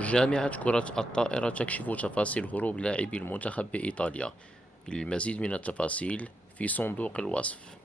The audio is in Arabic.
جامعة كرة الطائرة تكشف تفاصيل هروب لاعبي المنتخب بإيطاليا. للمزيد من التفاصيل في صندوق الوصف.